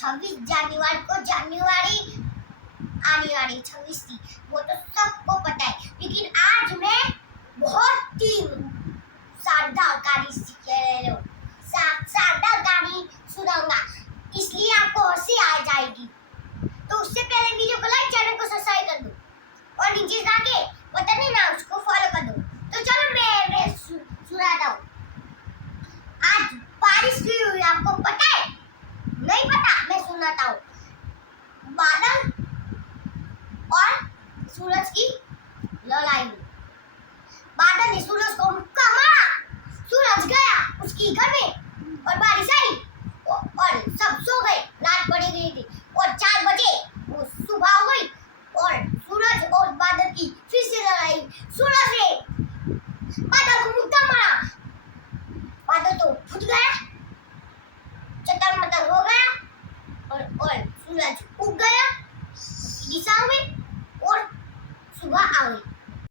26 जनवरी को जनवरी आने वाली 26 थी, वो तो सबको पता है। लेकिन आज मैं बहुत ही शानदार कहानी शानदार कहानी सुनाऊंगा, इसलिए आपको हंसी आ जाएगी। तो उससे पहले वीडियो को लाइक, चैनल को सब्सक्राइब कर दो और नीचे जाके बटन है ना उसको फॉलो कर दो। तो चलो मैं सुनाता हूँ। आज बारिश हुई हुई, आपको पता है? नहीं पता? मैं सुनाता हूँ। बादल और सूरज की लड़ाई हुई। बादल ने सूरज को मुक्का मारा, सूरज गया उसकी घर में और बारिश आई और सब सो गए, रात पड़ी गई थी और 4 बजे वो सुबह हो गई और सूरज और बादल की फिर से लड़ाई। सूरज ने बादल को मुक्का मारा, बादल तो फूट गया, चटर-मटर हो गया और सूरज उग गया दिशा में और सुबह आ गई।